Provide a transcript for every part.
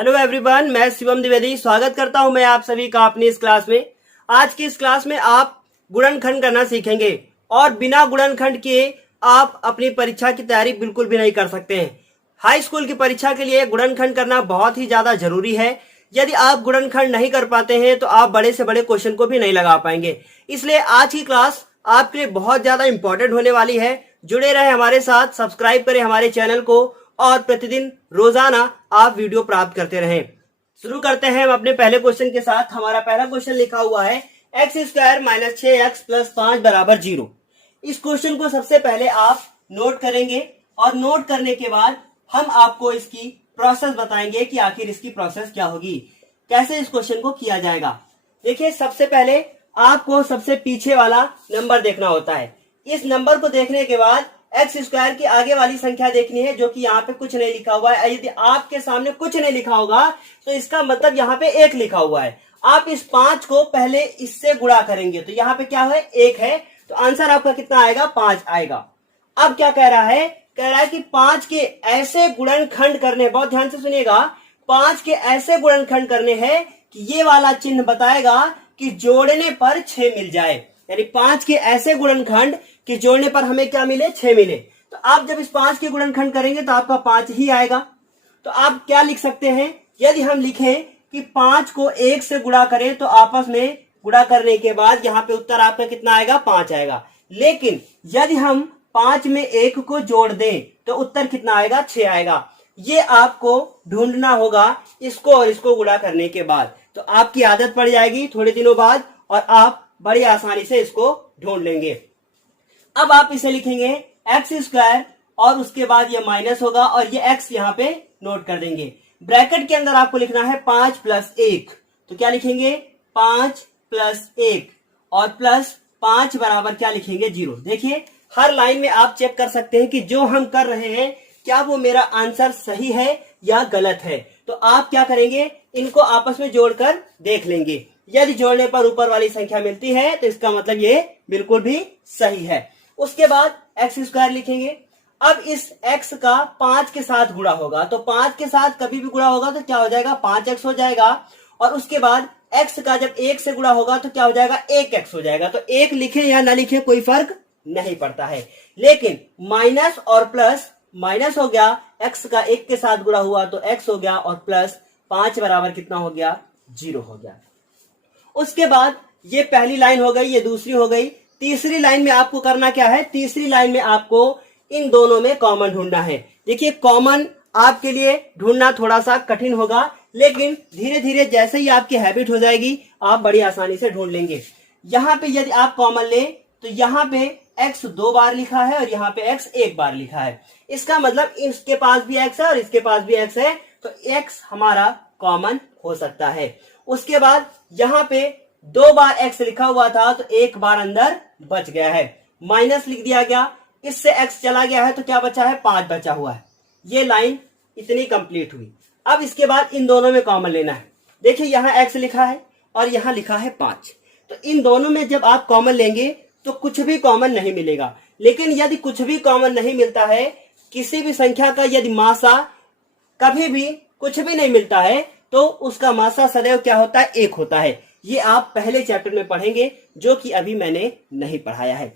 Hello everyone, मैं शिवम द्विवेदी स्वागत करता हूं मैं आप सभी का अपनी इस क्लास में। आज की इस क्लास में आप गुणनखंड करना सीखेंगे और बिना गुणनखंड किए आप अपनी परीक्षा की तैयारी बिल्कुल भी नहीं कर सकते हैं। हाई स्कूल की परीक्षा के लिए गुणनखंड करना बहुत ही ज्यादा जरूरी है। यदि आप गुणनखंड नहीं कर पाते हैं तो आप बड़े से बड़े क्वेश्चन को भी नहीं लगा पाएंगे। इसलिए आज की क्लास आपके लिए बहुत ज्यादा इंपॉर्टेंट होने वाली है। जुड़े रहे हमारे साथ, सब्सक्राइब करें हमारे चैनल को और प्रतिदिन रोजाना आप वीडियो प्राप्त करते रहें। शुरू करते हैं हम अपने पहले क्वेश्चन के साथ। हमारा पहला क्वेश्चन लिखा हुआ है x square minus 6x plus 5 बराबर 0। इस क्वेश्चन को सबसे पहले आप नोट करेंगे और नोट करने के बाद हम आपको इसकी प्रोसेस बताएंगे कि आखिर इसकी प्रोसेस क्या होगी, कैसे इस क्वेश्चन को किया जाएगा। देखिए, सबसे पहले आपको सबसे पीछे वाला नंबर देखना होता है। इस नंबर को देखने के बाद एक्स स्क्वायर की आगे वाली संख्या देखनी है, जो कि यहाँ पे कुछ नहीं लिखा हुआ है। यदि आपके सामने कुछ नहीं लिखा होगा तो इसका मतलब यहाँ पे 1 लिखा हुआ है। आप इस 5 को पहले इससे गुणा करेंगे तो यहाँ पे क्या है, 1 है, तो आंसर आपका कितना आएगा, 5 आएगा। अब क्या कह रहा है, कह रहा है कि 5 के ऐसे गुणनखंड करने, बहुत ध्यान से सुनिएगा, 5 के ऐसे गुणनखंड करने हैं कि ये वाला चिन्ह बताएगा कि जोड़ने पर 6 मिल जाए। यानी 5 के ऐसे गुणनखंड कि जोड़ने पर हमें क्या मिले, 6 मिले। तो आप जब इस 5 के गुणनखंड करेंगे तो आपका 5 ही आएगा। तो आप क्या लिख सकते हैं, यदि हम लिखें कि 5 को 1 से गुणा करें तो आपस में गुणा करने के बाद यहाँ पे उत्तर आपका कितना आएगा, 5 आएगा। लेकिन यदि हम 5 में 1 को जोड़ दें तो उत्तर कितना आएगा, 6 आएगा। ये आपको ढूंढना होगा इसको और इसको गुणा करने के बाद। तो आपकी आदत पड़ जाएगी थोड़े दिनों बाद और आप बड़ी आसानी से इसको ढूंढ लेंगे। अब आप इसे लिखेंगे एक्स स्क्वायर और उसके बाद ये माइनस होगा और ये एक्स यहाँ पे नोट कर देंगे। ब्रैकेट के अंदर आपको लिखना है 5 प्लस 1। तो क्या लिखेंगे, 5 प्लस 1 और प्लस 5 बराबर क्या लिखेंगे, 0। देखिए, हर लाइन में आप चेक कर सकते हैं कि जो हम कर रहे हैं क्या वो मेरा आंसर सही है या गलत है। तो आप क्या करेंगे, इनको आपस में जोड़कर देख लेंगे। यदि जोड़ने पर ऊपर वाली संख्या मिलती है तो इसका मतलब ये बिल्कुल भी सही है। उसके बाद एक्स स्क्वायर लिखेंगे। अब इस x का 5 के साथ गुणा होगा, तो 5 के साथ कभी भी गुणा होगा तो क्या हो जाएगा, 5x हो जाएगा। और उसके बाद x का जब 1 से गुणा होगा तो क्या हो जाएगा, 1x हो जाएगा। तो 1 लिखे या ना लिखे कोई फर्क नहीं पड़ता है। लेकिन माइनस और प्लस, माइनस हो गया, x का 1 के साथ गुणा हुआ तो x हो गया और प्लस 5 बराबर कितना हो गया, 0 हो गया। उसके बाद ये पहली लाइन हो गई, ये दूसरी हो गई। तीसरी लाइन में आपको करना क्या है, तीसरी लाइन में आपको इन दोनों में कॉमन ढूंढना है। देखिए, कॉमन आपके लिए ढूंढना थोड़ा सा कठिन होगा, लेकिन धीरे धीरे जैसे ही आपकी हैबिट हो जाएगी आप बड़ी आसानी से ढूंढ लेंगे। यहाँ पे यदि आप कॉमन लें तो यहाँ पे x 2 बार लिखा है और यहाँ पे x 1 बार लिखा है। इसका मतलब इसके पास भी x है और इसके पास भी x है, तो x हमारा कॉमन हो सकता है। उसके बाद यहाँ पे 2 बार x लिखा हुआ था तो 1 बार अंदर बच गया है, माइनस लिख दिया गया, इससे x चला गया है तो क्या बचा है, 5 बचा हुआ है। ये लाइन इतनी कंप्लीट हुई। अब इसके बाद इन दोनों में कॉमन लेना है। देखिए, यहाँ x लिखा है और यहाँ लिखा है 5, तो इन दोनों में जब आप कॉमन लेंगे तो कुछ भी कॉमन नहीं मिलेगा। लेकिन यदि कुछ भी कॉमन नहीं मिलता है, किसी भी संख्या का यदि मासा कभी भी कुछ भी नहीं मिलता है तो उसका मासा सदैव क्या होता है, 1 होता है। ये आप पहले चैप्टर में पढ़ेंगे जो कि अभी मैंने नहीं पढ़ाया है।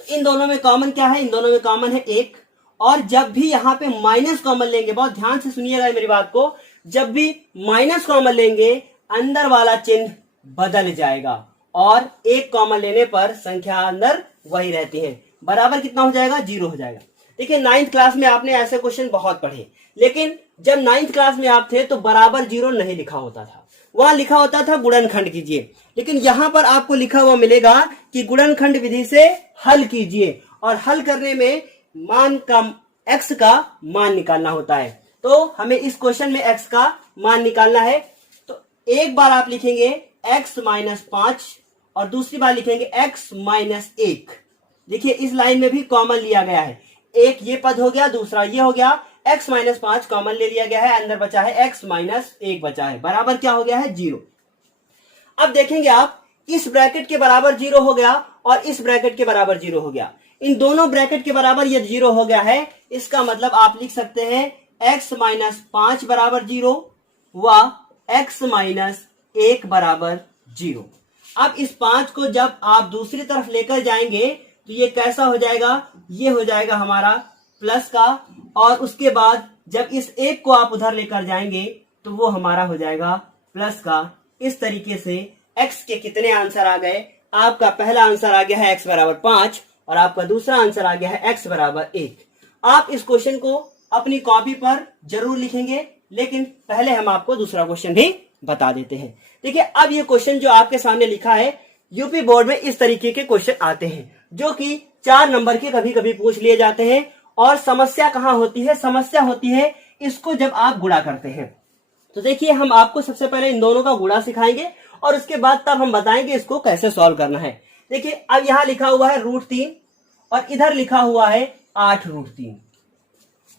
तो इन दोनों में कॉमन क्या है, इन दोनों में कॉमन है 1। और जब भी यहाँ पे माइनस कॉमन लेंगे, बहुत ध्यान से सुनिएगा मेरी बात को, जब भी माइनस कॉमन लेंगे अंदर वाला चिन्ह बदल जाएगा और 1 कॉमन लेने पर संख्या अंदर वही रहती है। बराबर कितना हो जाएगा, 0 हो जाएगा। देखिए, 9th क्लास में आपने ऐसे क्वेश्चन बहुत पढ़े, लेकिन जब 9th क्लास में आप थे तो बराबर 0 नहीं लिखा होता था, वहां लिखा होता था गुणनखंड कीजिए। लेकिन यहां पर आपको लिखा हुआ मिलेगा कि गुणनखंड विधि से हल कीजिए और हल करने में मान का x का मान निकालना होता है। तो हमें इस क्वेश्चन में x का मान निकालना है। तो एक बार आप लिखेंगे x माइनस 5 और दूसरी बार लिखेंगे x माइनस 1। देखिए, इस लाइन में भी कॉमन लिया गया है, एक ये पद हो गया, दूसरा ये हो गया, x माइनस 5 कॉमन ले लिया गया है, अंदर बचा है x माइनस 1 बचा है, बराबर क्या हो गया है, 0। अब देखेंगे आप, इस ब्रैकेट के बराबर 0 हो गया और इस ब्रैकेट के बराबर 0 हो गया। इन दोनों ब्रैकेट के बराबर ये 0 हो गया है, इसका मतलब आप लिख सकते हैं x माइनस 5 बराबर 0 व x माइनस 1 बराबर 0। अब इस 5 को जब आप दूसरी तरफ लेकर जाएंगे तो ये कैसा हो जाएगा, ये हो जाएगा हमारा प्लस का, और उसके बाद जब इस 1 को आप उधर लेकर जाएंगे तो वो हमारा हो जाएगा प्लस का। इस तरीके से x के कितने आंसर आ गए, आपका पहला आंसर आ गया है x बराबर 5 और आपका दूसरा आंसर आ गया है x बराबर 1। आप इस क्वेश्चन को अपनी कॉपी पर जरूर लिखेंगे, लेकिन पहले हम आपको दूसरा क्वेश्चन भी बता देते हैं। देखिए, अब ये क्वेश्चन जो आपके सामने लिखा है, यूपी बोर्ड में इस तरीके के क्वेश्चन आते हैं जो कि 4 नंबर के कभी कभी पूछ लिए जाते हैं। और समस्या कहां होती है, समस्या होती है इसको जब आप गुणा करते हैं। तो देखिए, हम आपको सबसे पहले इन दोनों का गुणा सिखाएंगे और उसके बाद तब हम बताएंगे इसको कैसे सॉल्व करना है। देखिए, अब यहां लिखा हुआ है √3 और इधर लिखा हुआ है 8√3।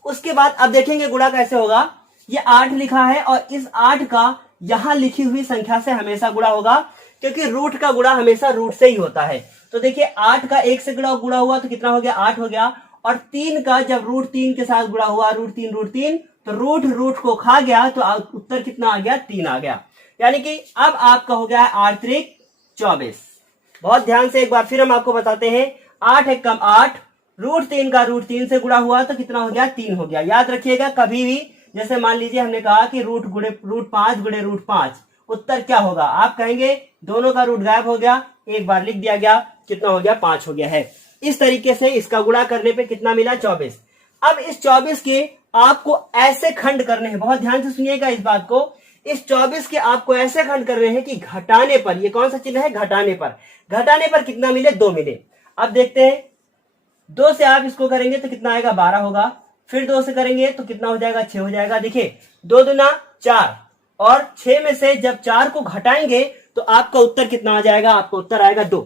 उसके बाद अब देखेंगे गुणा कैसे होगा। ये 8 लिखा है और इस 8 का यहां लिखी हुई संख्या से हमेशा गुणा होगा, क्योंकि रूट का गुणा हमेशा रूट से ही होता है। तो देखिए, 8 का 1 से गुणा हुआ तो कितना हो गया, 8 हो गया। और 3 का जब √3 के साथ गुणा हुआ, √3 तो रूट को खा गया तो उत्तर कितना आ गया, 3 आ गया। यानी कि अब आपका हो गया है 8 त्रिक 24। बहुत ध्यान से एक बार फिर हम आपको बताते हैं, 8 एक कम 8, √3 का √3 से गुणा हुआ तो कितना हो गया, 3 हो गया। याद रखिएगा, कभी भी जैसे मान लीजिए हमने कहा कि √5 गुणे √5 उत्तर क्या होगा, आप कहेंगे दोनों का रूट गायब हो गया, एक बार लिख दिया गया, कितना हो गया, 5 हो गया है। इस तरीके से इसका गुणा करने पे कितना मिला, 24। अब इस 24 के आपको ऐसे खंड करने हैं, बहुत ध्यान से सुनिएगा इस बात को। इस 24 के आपको ऐसे खंड करने हैं कि घटाने पर, ये कौन सा चिन्ह है, घटाने पर कितना मिले, 2 मिले। अब देखते हैं, 2 से आप इसको करेंगे तो कितना आएगा, 12 होगा। फिर 2 से करेंगे तो कितना हो जाएगा, 6 हो जाएगा। देखिए, 2 दूना 4 और 6 में से जब 4 को घटाएंगे तो आपका उत्तर कितना आ जाएगा, आपका उत्तर आएगा 2।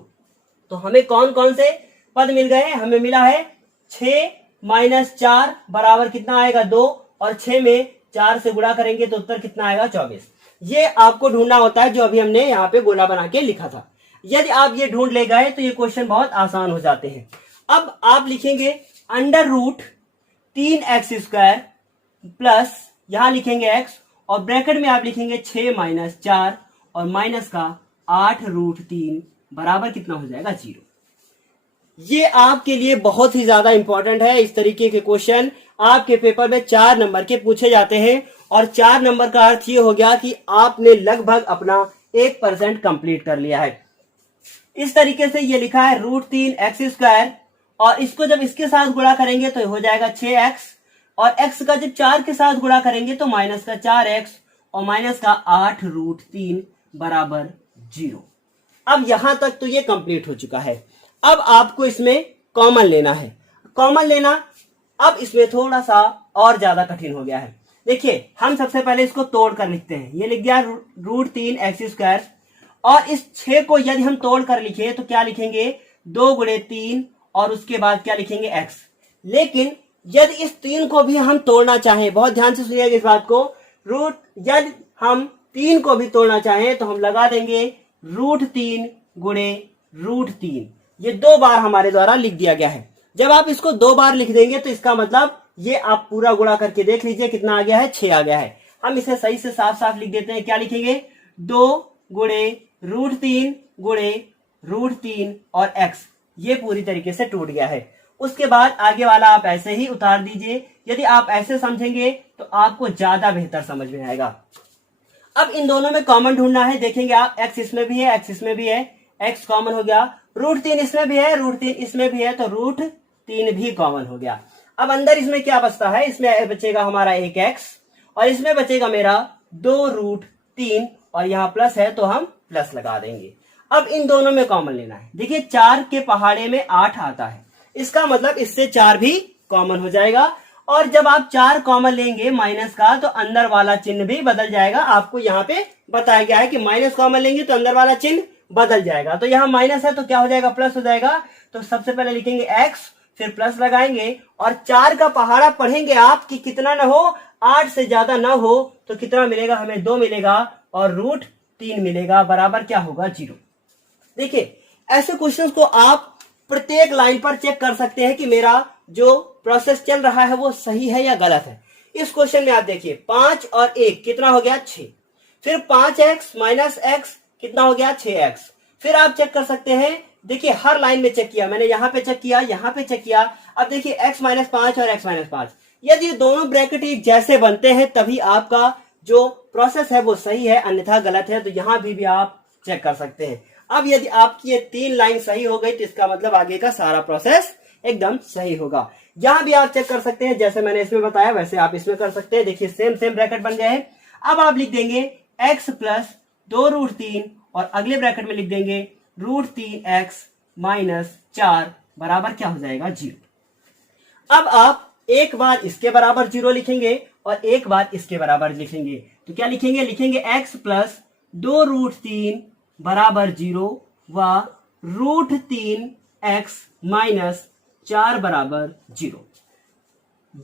तो हमें कौन कौन से पद मिल गए, हमें मिला है 6 - 4 बराबर कितना आएगा, 2, और 6 में 4 से गुणा करेंगे तो उत्तर कितना आएगा, 24। ये आपको ढूंढना होता है, जो अभी हमने यहाँ पे गोला बना के लिखा था। यदि आप ये ढूंढ ले गए तो ये क्वेश्चन बहुत आसान हो जाते हैं। अब आप लिखेंगे √3x² प्लस यहां लिखेंगे x और ब्रैकेट में आप लिखेंगे 6 - 4 और माइनस का 8√3 बराबर कितना हो जाएगा, 0। ये आपके लिए बहुत ही ज्यादा इंपॉर्टेंट है। इस तरीके के क्वेश्चन आपके पेपर में 4 नंबर के पूछे जाते हैं और 4 नंबर का अर्थ ये हो गया कि आपने लगभग अपना 1% कंप्लीट कर लिया है। इस तरीके से ये लिखा है √3x² और इसको जब इसके साथ गुणा करेंगे तो हो जाएगा 6x और x का जब 4 के साथ गुणा करेंगे तो माइनस का 4x और माइनस का 8√3 बराबर 0। अब यहां तक तो ये कंप्लीट हो चुका है। अब आपको इसमें कॉमन लेना है। कॉमन लेना अब इसमें थोड़ा सा और ज्यादा कठिन हो गया है। देखिए, हम सबसे पहले इसको तोड़ कर लिखते हैं। ये लिख दिया √3x² और इस 6 को यदि हम तोड़ कर लिखे तो क्या लिखेंगे, 2 गुणे 3 और उसके बाद क्या लिखेंगे, x। लेकिन यदि इस 3 को भी हम तोड़ना चाहें, बहुत ध्यान से सुनिएगा इस बात को, यदि हम 3 को भी तोड़ना चाहें तो हम लगा देंगे √3 गुणे √3। ये 2 बार हमारे द्वारा लिख दिया गया है। जब आप इसको 2 बार लिख देंगे तो इसका मतलब ये आप पूरा गुणा करके देख लीजिए कितना आ गया है, 6 आ गया है। हम इसे सही से साफ साफ लिख देते हैं। क्या लिखेंगे, 2 गुणे √3 गुणे √3 और x। ये पूरी तरीके से टूट गया है। उसके बाद आगे वाला आप ऐसे ही उतार दीजिए। यदि आप ऐसे समझेंगे तो आपको ज्यादा बेहतर समझ में आएगा। अब इन दोनों में कॉमन ढूंढना है। देखेंगे आप, x इसमें भी है, x इसमें भी है, x कॉमन हो गया। √3 इसमें भी है, √3 इसमें भी है, तो √3 भी कॉमन हो गया। अब अंदर इसमें क्या बचता है, इसमें बचेगा हमारा एक x और इसमें बचेगा मेरा 2√3 और यहाँ प्लस है तो हम प्लस लगा देंगे। अब इन दोनों में कॉमन लेना है। देखिए, 4 के पहाड़े में 8 आता है, इसका मतलब इससे 4 भी कॉमन हो जाएगा। और जब आप 4 कॉमन लेंगे माइनस का तो अंदर वाला चिन्ह भी बदल जाएगा। आपको यहाँ पे बताया गया है कि माइनस कॉमन लेंगे तो अंदर वाला चिन्ह बदल जाएगा। तो यहाँ माइनस है तो क्या हो जाएगा, प्लस हो जाएगा। तो सबसे पहले लिखेंगे x, फिर प्लस लगाएंगे और 4 का पहाड़ा पढ़ेंगे आप कि कितना ना हो, 8 से ज्यादा ना हो, तो कितना मिलेगा हमें, 2 मिलेगा और √3 मिलेगा बराबर क्या होगा, 0। देखिए, ऐसे क्वेश्चंस को आप प्रत्येक लाइन पर चेक कर सकते हैं कि मेरा जो प्रोसेस चल रहा है वो सही है या गलत है। इस क्वेश्चन में आप देखिए 5 और 1 कितना हो गया 6, फिर 5x माइनस एक्स कितना हो गया 6x। फिर आप चेक कर सकते हैं, देखिए हर लाइन में चेक किया मैंने, यहां पे चेक किया, यहां पे चेक किया। अब देखिए x माइनस 5 और x माइनस 5, यदि दोनों ब्रैकेट एक जैसे बनते हैं तभी आपका जो प्रोसेस है वो सही है, अन्यथा गलत है। तो यहां भी आप चेक कर सकते हैं। अब यदि आपकी ये 3 लाइन सही हो गई तो इसका मतलब आगे का सारा प्रोसेस एकदम सही होगा। यहां भी आप चेक कर सकते हैं, जैसे मैंने इसमें बताया वैसे आप इसमें कर सकते हैं। देखिए सेम ब्रैकेट बन गए हैं। अब आप लिख देंगे x प्लस 2√3 और अगले ब्रैकेट में लिख देंगे √3x माइनस 4 बराबर क्या हो जाएगा 0। अब आप एक बार इसके बराबर 0 लिखेंगे और एक बार इसके बराबर लिखेंगे, तो क्या लिखेंगे, लिखेंगे x प्लस 2√3 बराबर 0 व √3x माइनस 4 बराबर 0।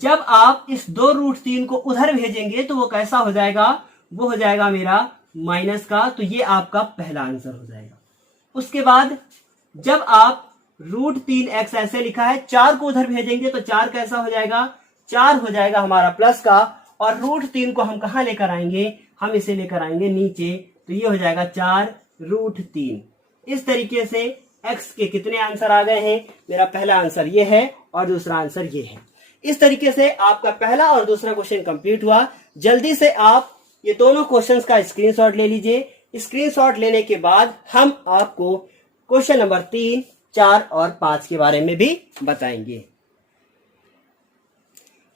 जब आप इस 2√3 को उधर भेजेंगे तो वो कैसा हो जाएगा, वो हो जाएगा मेरा माइनस का, तो ये आपका पहला आंसर हो जाएगा। उसके बाद जब आप √3x ऐसे लिखा है, 4 को उधर भेजेंगे तो 4 कैसा हो जाएगा, 4 हो जाएगा हमारा प्लस का, और √3 को हम कहां लेकर आएंगे, हम इसे लेकर आएंगे नीचे, तो ये हो जाएगा 4√3। इस तरीके से x के कितने आंसर आ गए हैं, मेरा पहला आंसर ये है और दूसरा आंसर ये है। इस तरीके से आपका पहला और दूसरा क्वेश्चन कंप्लीट हुआ। जल्दी से आप ये दोनों क्वेश्चंस का स्क्रीनशॉट ले लीजिए। स्क्रीनशॉट लेने के बाद हम आपको क्वेश्चन नंबर 3, 4 और 5 के बारे में भी बताएंगे।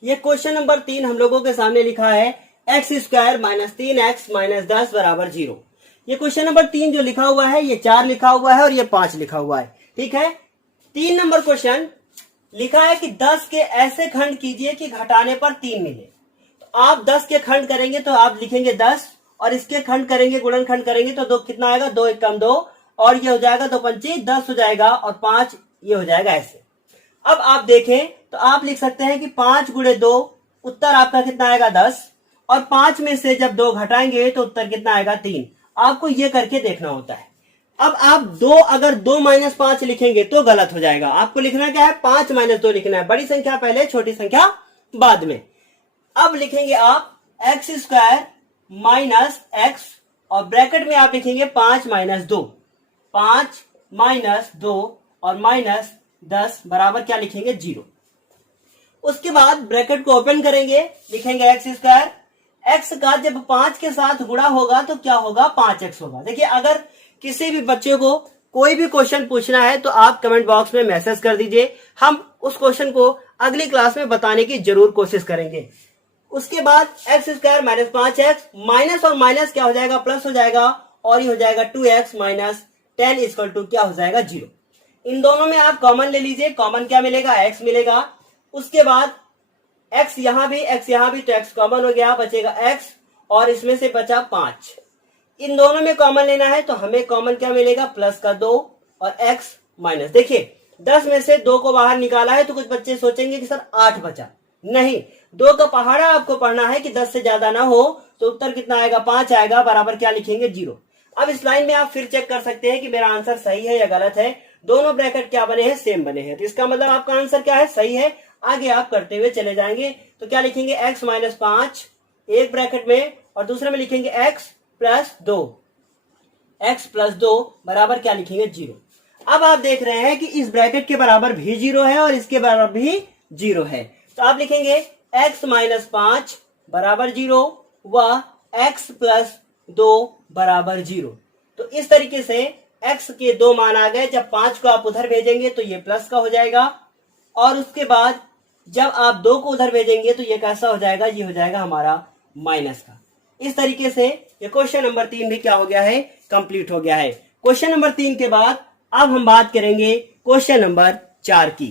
ये क्वेश्चन नंबर 3 हम लोगों के सामने लिखा है x² माइनस 3x माइनस 10 बराबर 0। ये क्वेश्चन नंबर 3 जो लिखा हुआ है ये 4 लिखा हुआ है और ये 5 लिखा हुआ है, ठीक है। 3 नंबर क्वेश्चन लिखा है कि 10 के ऐसे खंड कीजिए कि घटाने पर 3 मिले। तो आप 10 के खंड करेंगे तो आप लिखेंगे 10 और इसके खंड करेंगे, गुणनखंड करेंगे तो 2 कितना आएगा, 2 एकम 2 और ये हो जाएगा 2 पंचे 10 हो जाएगा और 5 ये हो जाएगा ऐसे। अब आप देखें तो आप लिख सकते हैं कि 5 गुणे 2 उत्तर आपका कितना आएगा 10 और 5 में से जब 2 घटाएंगे तो उत्तर कितना आएगा 3। आपको ये करके देखना होता है। अब आप 2 अगर 2 माइनस 5 लिखेंगे तो गलत हो जाएगा। आपको लिखना क्या है, 5 माइनस 2 लिखना है, बड़ी संख्या पहले छोटी संख्या बाद में। अब लिखेंगे आप x² माइनस x और ब्रैकेट में आप लिखेंगे 5 माइनस 2, 5 माइनस 2 और माइनस 10 बराबर क्या लिखेंगे 0। उसके बाद ब्रैकेट को ओपन करेंगे, लिखेंगे x², x का जब 5 के साथ गुणा होगा तो क्या होगा 5x होगा। देखिए अगर किसी भी बच्चे को कोई भी क्वेश्चन पूछना है तो आप कमेंट बॉक्स में मैसेज कर दीजिए, हम उस क्वेश्चन को अगली क्लास में बताने की जरूर कोशिश करेंगे। उसके बाद x² माइनस 5x माइनस और माइनस क्या हो जाएगा, प्लस हो जाएगा और ये हो जाएगा 2x माइनस 10 इक्वल टू क्या हो जाएगा 0। इन दोनों में आप कॉमन ले लीजिए, कॉमन क्या मिलेगा x मिलेगा। उसके बाद x यहां भी तो x कॉमन हो गया, बचेगा x और इसमें से बचा 5। इन दोनों में कॉमन लेना है तो हमें कॉमन क्या मिलेगा, प्लस का 2 और x माइनस। देखिए 10 में से 2 को बाहर निकाला है तो कुछ बच्चे सोचेंगे कि सर 8 बचा, नहीं, 2 का पहाड़ा आपको पढ़ना है कि 10 से ज्यादा ना हो, तो उत्तर कितना आएगा 5 आएगा, बराबर क्या लिखेंगे 0। अब इस लाइन में आप फिर चेक कर सकते हैं कि मेरा आंसर सही है या गलत है। दोनों ब्रैकेट क्या बने हैं, सेम बने हैं, तो इसका मतलब आपका आंसर क्या है, सही है। आगे आप करते हुए चले जाएंगे तो क्या लिखेंगे x माइनस 5 एक ब्रैकेट में और दूसरे में लिखेंगे x प्लस 2, x प्लस 2 बराबर क्या लिखेंगे 0। अब आप देख रहे हैं कि इस ब्रैकेट के बराबर भी 0 है और इसके बराबर भी 0 है, तो आप लिखेंगे x माइनस 5 बराबर 0 व x प्लस 2 बराबर 0। तो इस तरीके से x के 2 मान आ गए। जब 5 को आप उधर भेजेंगे तो ये प्लस का हो जाएगा और उसके बाद जब आप 2 को उधर भेजेंगे तो ये कैसा हो जाएगा, ये हो जाएगा हमारा माइनस का। इस तरीके से ये क्वेश्चन नंबर 3 भी क्या हो गया है, कंप्लीट हो गया है। क्वेश्चन नंबर 3 के बाद अब हम बात करेंगे क्वेश्चन नंबर 4 की।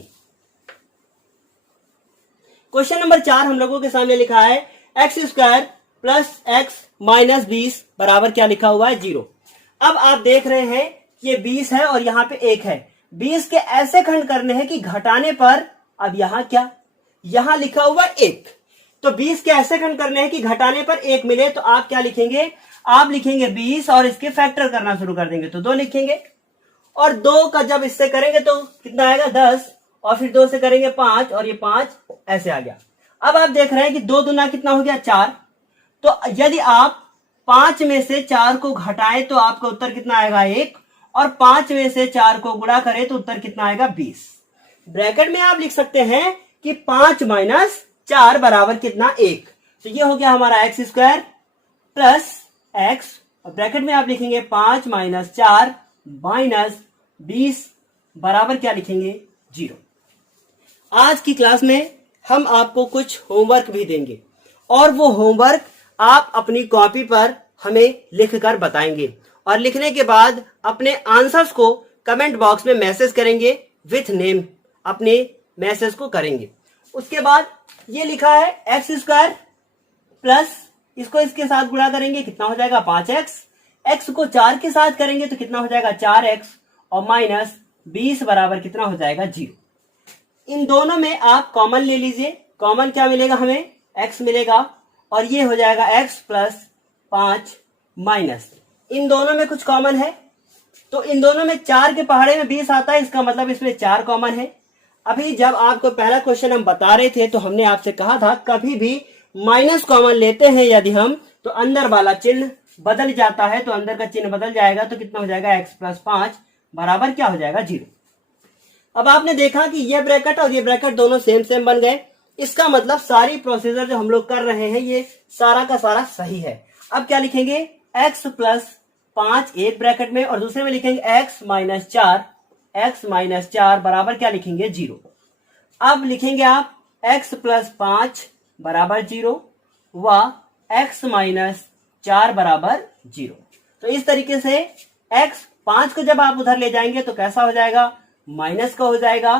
क्वेश्चन नंबर 4 हम लोगों के सामने लिखा है x² प्लस x माइनस 20 बराबर क्या लिखा हुआ है 0। अब आप देख रहे हैं ये 20 है और यहाँ पे 1 है। 20 के ऐसे खंड करने हैं कि घटाने पर, अब यहाँ क्या, यहाँ लिखा हुआ 1, तो 20 के ऐसे खंड करने हैं कि घटाने पर 1 मिले, तो आप क्या लिखेंगे, आप लिखेंगे 20 और इसके फैक्टर करना शुरू कर देंगे तो 2 लिखेंगे और 2 का जब इससे करेंगे तो कितना आएगा 10 और फिर 2 से करेंगे 5 और ये 5 ऐसे आ गया। अब आप देख रहे हैं कि 2 दूना कितना हो गया 4। तो यदि आप 5 में से 4 को घटाएं तो आपका उत्तर कितना आएगा 1, और 5 में से 4 को गुणा करें तो उत्तर कितना आएगा 20। ब्रैकेट में आप लिख सकते हैं कि 5 माइनस 4 बराबर कितना 1। तो ये हो गया हमारा एक्स स्क्वायर प्लस एक्स, और ब्रैकेट में आप लिखेंगे 5 माइनस 4 माइनस 20 बराबर क्या लिखेंगे 0। आज की क्लास में हम आपको कुछ होमवर्क भी देंगे, और वो होमवर्क आप अपनी कॉपी पर हमें लिखकर बताएंगे, और लिखने के बाद अपने आंसर्स को कमेंट बॉक्स में मैसेज करेंगे विथ नेम, अपने मैसेज को करेंगे। उसके बाद ये लिखा है एक्स स्क्वायर प्लस इसको इसके साथ गुणा करेंगे कितना हो जाएगा 5x, x को 4 के साथ करेंगे तो कितना हो जाएगा 4x, और माइनस 20 बराबर कितना हो जाएगा 0। इन दोनों में आप कॉमन ले लीजिए। कॉमन क्या मिलेगा हमें x मिलेगा, और ये हो जाएगा x प्लस 5 माइनस इन दोनों में कुछ कॉमन है, तो इन दोनों में 4 के पहाड़े में 20 आता है, इसका मतलब इसमें 4 कॉमन है। अभी जब आपको पहला क्वेश्चन हम बता रहे थे तो हमने आपसे कहा था कभी भी माइनस कॉमन लेते हैं यदि हम, तो अंदर वाला चिन्ह बदल जाता है, तो अंदर का चिन्ह बदल जाएगा, तो कितना हो जाएगा x प्लस 5 बराबर क्या हो जाएगा 0। अब आपने देखा कि ये ब्रैकेट और ये ब्रैकेट दोनों सेम सेम बन गए, इसका मतलब सारी प्रोसीजर जो हम लोग कर रहे हैं ये सारा का सारा सही है। अब क्या लिखेंगे x प्लस 5 एक ब्रैकेट में, और दूसरे में लिखेंगे x माइनस 4 बराबर क्या लिखेंगे 0। अब लिखेंगे आप x प्लस 5 बराबर 0 व x माइनस 4 बराबर 0। तो इस तरीके से x 5 को जब आप उधर ले जाएंगे तो कैसा हो जाएगा माइनस का हो जाएगा,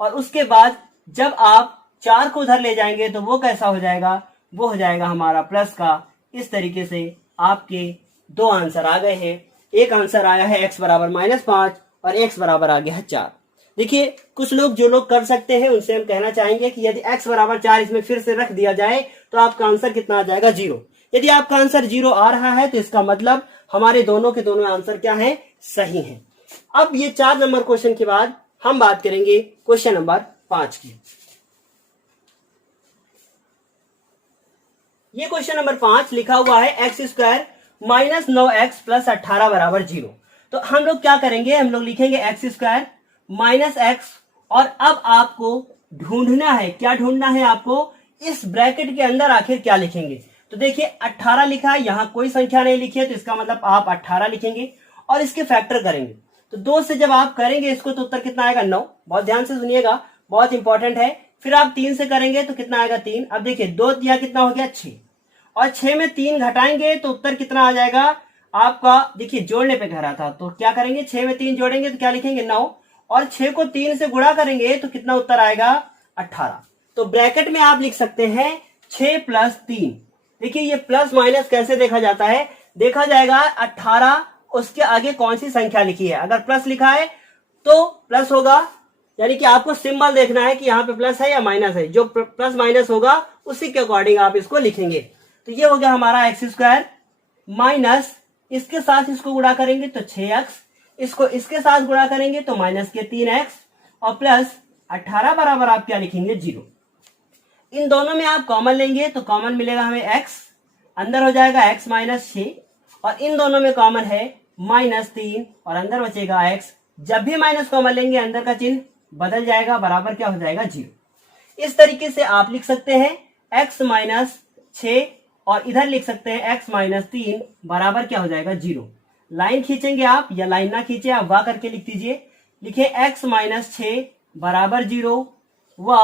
और उसके बाद जब आप 4 को उधर ले जाएंगे तो वो कैसा हो जाएगा, वो हो जाएगा हमारा प्लस का। इस तरीके से आपके 2 आंसर आ गए हैं। एक आंसर आया है x बराबर -5 और x बराबर आ गया है 4। देखिए कुछ लोग जो लोग कर सकते हैं उनसे हम कहना चाहेंगे कि यदि x बराबर 4 इसमें फिर से रख दिया जाए तो आपका आंसर कितना आ जाएगा 0। यदि आपका आंसर 0 आ रहा है तो इसका मतलब हमारे दोनों के दोनों आंसर क्या है सही है। अब ये 4 नंबर क्वेश्चन के बाद हम बात करेंगे क्वेश्चन नंबर 5 की। ये क्वेश्चन नंबर 5 लिखा हुआ है x square minus 9x plus 18 बराबर 0। तो हम लोग क्या करेंगे, हम लोग लिखेंगे एक्स स्क्वायर माइनस एक्स, और अब आपको ढूंढना है, क्या ढूंढना है आपको, इस ब्रैकेट के अंदर आखिर क्या लिखेंगे। तो देखिए 18 लिखा है, यहां कोई संख्या नहीं लिखी है, तो इसका मतलब आप 18 लिखेंगे और इसके फैक्टर करेंगे। तो 2 से जब आप करेंगे इसको तो उत्तर कितना आएगा 9। बहुत ध्यान से सुनिएगा, बहुत इंपॉर्टेंट है। फिर आप 3 से करेंगे तो कितना आएगा 3। अब देखिए 2 दिया कितना हो गया 6, और 6 में 3 घटाएंगे तो उत्तर कितना आ जाएगा आपका, देखिए जोड़ने पे कह रहा था, तो क्या करेंगे 6 में 3 जोड़ेंगे तो क्या लिखेंगे 9, और 6 को 3 से गुणा करेंगे तो कितना उत्तर आएगा 18। तो ब्रैकेट में आप लिख सकते हैं 6 प्लस 3। देखिए ये प्लस माइनस कैसे देखा जाता है, देखा जाएगा 18 उसके आगे कौन सी संख्या लिखी है। अगर प्लस लिखा है तो प्लस होगा, यानी कि आपको सिंबल देखना है कि यहाँ पे प्लस है या माइनस है, जो प्लस माइनस होगा उसी के अकॉर्डिंग आप इसको लिखेंगे। तो ये हो गया हमारा एक्स स्क्वायर माइनस इसके साथ इसको गुणा करेंगे तो 6x, इसको इसके साथ गुणा करेंगे तो माइनस के 3x, और प्लस 18 बराबर आप क्या लिखेंगे 0। इन दोनों में आप कॉमन लेंगे तो कॉमन मिलेगा हमें x, अंदर हो जाएगा x माइनस 6, और इन दोनों में कॉमन है -3 और अंदर बचेगा x। जब भी माइनस कॉमन लेंगे अंदर का चिन्ह बदल जाएगा, बराबर क्या हो जाएगा 0। इस तरीके से आप लिख सकते हैं x माइनस 6, और इधर लिख सकते हैं x माइनस 3 बराबर क्या हो जाएगा 0। लाइन खींचेंगे आप, या लाइन ना खींचे आप वाह करके लिख दीजिए। लिखे x माइनस 6 बराबर 0 व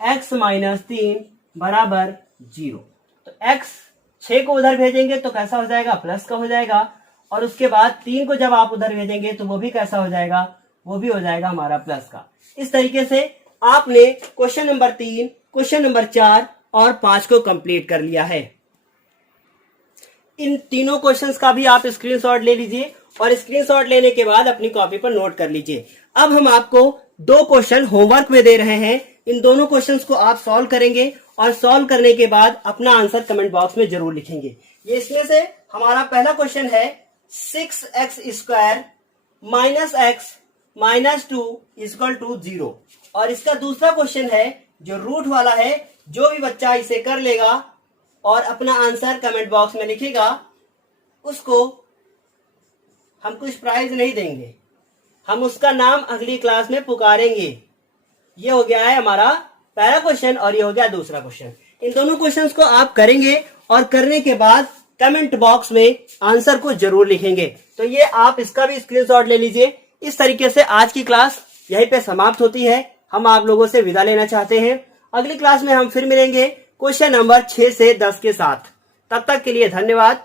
x माइनस 3 बराबर 0। तो x 6 को उधर भेजेंगे तो कैसा हो जाएगा प्लस का हो जाएगा, और उसके बाद 3 को जब आप उधर भेजेंगे तो वो भी कैसा हो जाएगा, वो भी हो जाएगा हमारा प्लस का। इस तरीके से आपने क्वेश्चन नंबर 3, क्वेश्चन नंबर 4 और 5 को कंप्लीट कर लिया है। इन तीनों क्वेश्चंस का भी आप स्क्रीनशॉट ले लीजिए, और स्क्रीनशॉट लेने के बाद अपनी कॉपी पर नोट कर लीजिए। अब हम आपको 2 क्वेश्चन होमवर्क में दे रहे हैं, इन दोनों क्वेश्चंस को आप सॉल्व करेंगे, और सॉल्व करने के बाद अपना आंसर कमेंट बॉक्स में जरूर लिखेंगे। ये इसमें से हमारा पहला क्वेश्चन है 6x square minus x minus 2 equal to 0, और इसका दूसरा क्वेश्चन है जो रूट वाला है, जो भी बच्चा इसे कर लेगा और अपना आंसर कमेंट बॉक्स में लिखेगा, उसको हम कुछ प्राइज नहीं देंगे, हम उसका नाम अगली क्लास में पुकारेंगे। ये हो गया है हमारा पहला क्वेश्चन और ये हो गया दूसरा क्वेश्चन। इन दोनों क्वेश्चंस को आप करेंगे और करने के बाद कमेंट बॉक्स में आंसर को जरूर लिखेंगे। तो ये आप इसका भी स्क्रीनशॉट ले लीजिए। इस तरीके से आज की क्लास यहीं पे समाप्त होती है। हम आप लोगों से विदा लेना चाहते हैं। अगली क्लास में हम फिर मिलेंगे क्वेश्चन नंबर 6 से 10 के साथ। तब तक के लिए धन्यवाद।